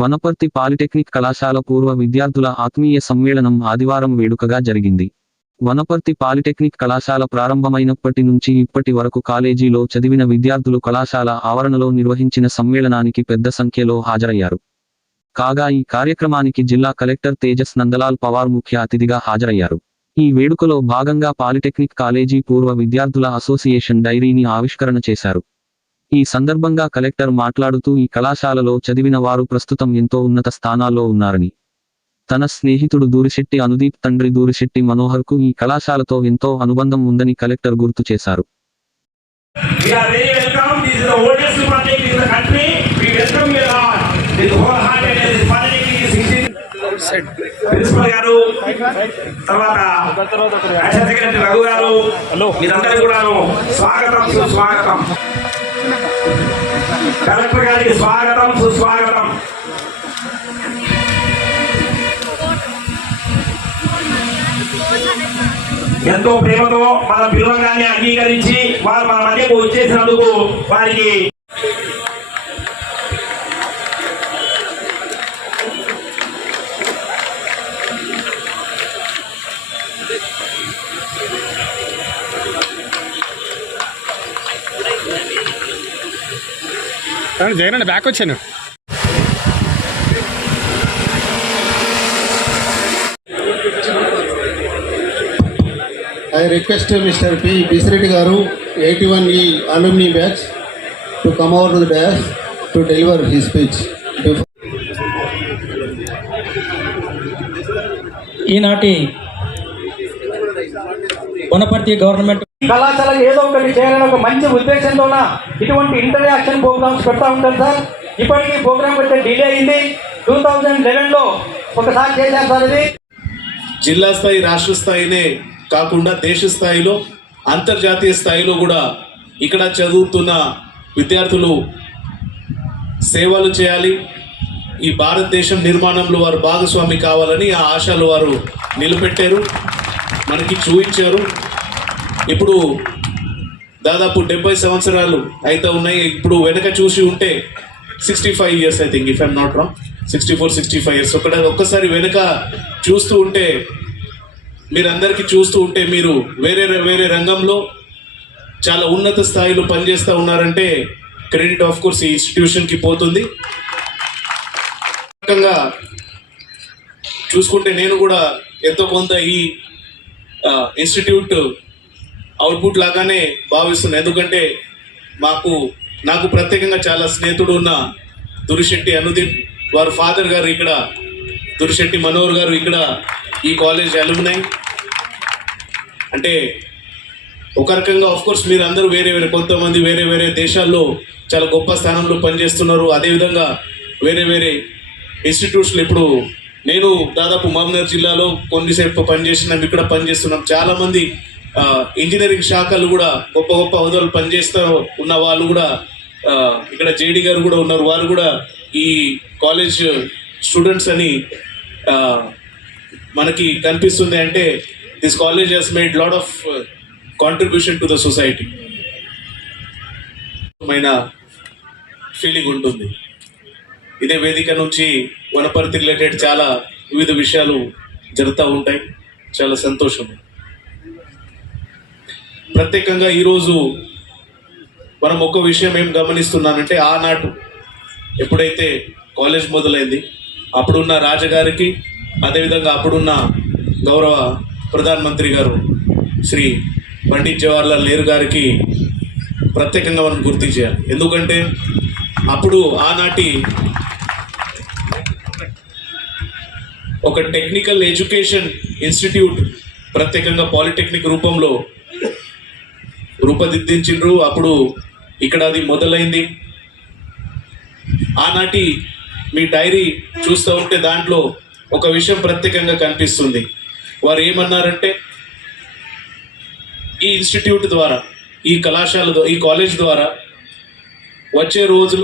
Wanaparthy polytechnic కళాశాల పూర్వ విద్యార్థుల ఆత్మీయ సమ్మేళనం ఆదివారం వేడుకగా జరిగింది. వనపర్తి పాలిటెక్నిక్ కళాశాల ప్రారంభమైనప్పటి నుంచి ఇప్పటి వరకు కాలేజీలో చదివిన విద్యార్థులు కళాశాల ఆవరణలో నిర్వహించిన సమ్మేళనానికి పెద్ద సంఖ్యలో హాజరయ్యారు. కాగా ఈ కార్యక్రమానికి జిల్లా కలెక్టర్ తేజస్ నందలాల్ పవార్ ముఖ్య అతిథిగా హాజరయ్యారు. ఈ వేడుకలో భాగంగా పాలిటెక్నిక్ కాలేజీ పూర్వ విద్యార్థుల అసోసియేషన్ డైరీని ఆవిష్కరణ చేశారు. ఈ సందర్భంగా కలెక్టర్ మాట్లాడుతూ ఈ కళాశాలలో చదివిన వారు ప్రస్తుతం ఎంతో ఉన్నత స్థానాల్లో ఉన్నారని తన స్నేహితుడు దూరిశెట్టి అనుదీప్ తండ్రి దూరిశెట్టి మనోహర్కు ఈ కళాశాలతో ఎంతో అనుబంధం ఉందని కలెక్టర్ గుర్తు చేశారు We are very welcome. This is the oldest project in the country. We welcome you all with wholehearted and polytechnic is 16. Principal గారు తర్వాత అసిస్టెంట్ సెక్రటరీ రఘు గారు మీరందరూ కూడాను స్వాగతం సుస్వాగతం కలెక్టర్ గారికి స్వాగతం సుస్వాగతం. ఎంతో ప్రేమతో మన పిల్లగాన్ని అంగీకరించి వారు మన మధ్యకు వచ్చేసినందుకు వారికి జగన్ అండి బ్యాక్ వచ్చాను. ఐ రిక్వెస్ట్ మిస్టర్ పి బిసిరెడ్డి గారు ఎయిటీ వన్ ఈ alumni batch to come our the batch to deliver he speech ఈనాటి వనపర్తి గవర్నమెంట్ కళాశాల ఏదో ఒకటి చేయాలని ఒక మంచి ఉద్దేశంతో ఇటువంటి ఇంటరాక్షన్ ప్రోగ్రామ్స్ పెడతా ఉంటాం సార్. ఇప్పటికీ ప్రోగ్రామ్ పెట్టే డిలే అయింది. టూ థౌజండ్ లెవెన్లో ఒకసారి చేశారు సార్ ఇది. జిల్లా స్థాయి రాష్ట్ర స్థాయినే కాకుండా దేశ స్థాయిలో అంతర్జాతీయ స్థాయిలో కూడా ఇక్కడ చదువుతున్న విద్యార్థులు సేవలు చేయాలి. ఈ భారతదేశం నిర్మాణంలో వారు భాగస్వామి కావాలని ఆ ఆశలు వారు నిలబెట్టారు. మనకి చూపించారు. ఇప్పుడు దాదాపు డెబ్బై సంవత్సరాలు అయితే ఉన్నాయి. ఇప్పుడు వెనక చూసి ఉంటే sixty five years I think if I'm not wrong sixty four sixty five years ఒకటి ఒక్కసారి వెనుక చూస్తూ ఉంటే మీరందరికీ చూస్తూ ఉంటే మీరు వేరే వేరే రంగంలో చాలా ఉన్నత స్థాయిలో పనిచేస్తూ ఉన్నారంటే క్రెడిట్ ఆఫ్ కోర్స్ ఈ ఇన్స్టిట్యూషన్కి పోతుంది. రకంగా చూసుకుంటే నేను కూడా ఎంతో కొంత ఈ ఇన్స్టిట్యూట్ అవుట్పుట్ లాగానే భావిస్తున్నాను. ఎందుకంటే మాకు నాకు ప్రత్యేకంగా చాలా స్నేహితుడు ఉన్న దురిశెట్టి అనుదీప్ వారి ఫాదర్ గారు ఇక్కడ దురిశెట్టి మనోహర్ గారు ఇక్కడ ఈ కాలేజ్ అలుమినై అంటే ఒక రకంగా ఆఫ్కోర్స్ మీరు అందరూ వేరే వేరే కొంతమంది వేరే వేరే దేశాల్లో చాలా గొప్ప స్థానంలో పనిచేస్తున్నారు. అదేవిధంగా వేరే వేరే ఇన్స్టిట్యూట్స్లో ఇప్పుడు నేను దాదాపు మహబూబ్నగర్ జిల్లాలో కొన్నిసేపు పనిచేసినాం ఇక్కడ పనిచేస్తున్నాం. చాలామంది ఇంజనీరింగ్ శాఖలు కూడా గొప్ప గొప్ప హోదాలు పనిచేస్తూ ఉన్న వాళ్ళు కూడా ఇక్కడ జేడి గారు కూడా ఉన్నారు. వారు కూడా ఈ కాలేజ్ స్టూడెంట్స్ అని మనకి కనిపిస్తుంది అంటే this college has made lot of contribution to the society. Feeling ఉంటుంది. ఇదే వేదిక నుంచి వనపర్తి రిలేటెడ్ చాలా వివిధ విషయాలు జరుగుతూ ఉంటాయి. చాలా సంతోషం. ప్రత్యేకంగా ఈరోజు మనం ఒక విషయం ఏం గమనిస్తున్నానంటే ఆనాటు ఎప్పుడైతే కాలేజ్ మొదలైంది అప్పుడున్న రాజగారికి అదేవిధంగా అప్పుడున్న గౌరవ ప్రధానమంత్రి గారు శ్రీ పండిత్ జవహర్లాల్ నెహ్రూ గారికి ప్రత్యేకంగా మనం గుర్తు చేయాలి. ఎందుకంటే అప్పుడు ఆనాటి ఒక టెక్నికల్ ఎడ్యుకేషన్ ఇన్స్టిట్యూట్ ప్రత్యేకంగా పాలిటెక్నిక్ రూపంలో రూపదిద్దించిండ్రు. అప్పుడు ఇక్కడ అది మొదలైంది. ఆనాటి మీ డైరీ చూస్తూ ఉంటే దాంట్లో ఒక విషయం ప్రత్యేకంగా కనిపిస్తుంది. వారు ఏమన్నారంటే ఈ ఇన్స్టిట్యూట్ ద్వారా ఈ కళాశాల ఈ కాలేజ్ ద్వారా వచ్చే రోజులు